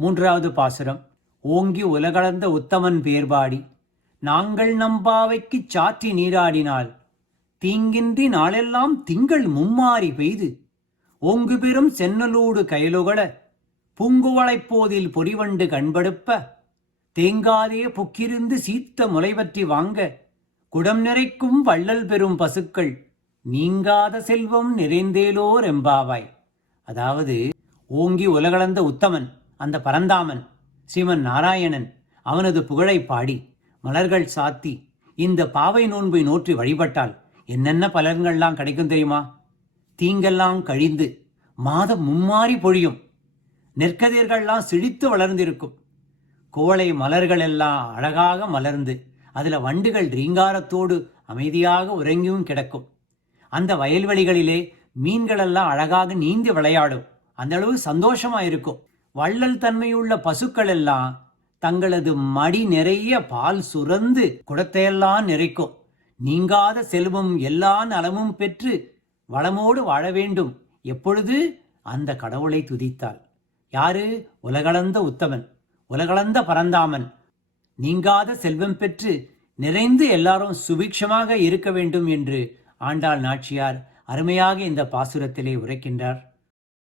மூன்றாவது பாசுரம். ஓங்கி உலகளந்த உத்தமன் பேர்பாடி நாங்கள் நம்பாவைக்குச் சாற்றி நீராடினால் தீங்கின்றி நாளெல்லாம் திங்கள் மும்மாறி பெய்து ஓங்கு பெரும் சென்னலூடு கயலுகள பூங்குவளைப் போதில் பொறிவண்டு கண்படுப்ப தேங்காதே புக்கிருந்து சீத்த முளைவற்றி வாங்க குடம் நிறைக்கும் வள்ளல் பெறும் பசுக்கள் நீங்காத செல்வம் நிறைந்தேலோர் எம்பாவாய். அதாவது ஓங்கி உலகளந்த உத்தமன் அந்த பரந்தாமன் ஸ்ரீமன் நாராயணன் அவனது புகழை பாடி மலர்கள் சாத்தி இந்த பாவை நோன்பை நோற்றி வழிபட்டால் என்னென்ன பலன்கள்லாம் கிடைக்கும் தெரியுமா? தீங்கெல்லாம் கழிந்து மாதம் மும்மாறி பொழியும். நெற்கதிர்கள்லாம் சிழித்து வளர்ந்திருக்கும். கோளை மலர்கள் எல்லாம் அழகாக மலர்ந்து அதில் வண்டுகள் ரீங்காரத்தோடு அமைதியாக உறங்கியும் கிடக்கும். அந்த வயல்வெளிகளிலே மீன்களெல்லாம் அழகாக நீந்தி விளையாடும். அந்த அளவு சந்தோஷமாக இருக்கும். வள்ளல் தன்மையுள்ள பசுக்கள் எல்லாம் தங்களது மடி நிறைய பால் சுரந்து குடத்தையெல்லாம் நிறைக்கும். நீங்காத செல்வம் எல்லா நலமும் பெற்று வளமோடு வாழ வேண்டும். எப்பொழுது? அந்த கடவுளை துதித்தாள். யாரு? உலகளந்த உத்தமன். உலகளந்த பரந்தாமன். நீங்காத செல்வம் பெற்று நிறைந்து எல்லாரும் சுபிக்ஷமாக இருக்க வேண்டும் என்று ஆண்டாள் நாச்சியார் அருமையாக இந்த பாசுரத்திலே உரைக்கின்றார்.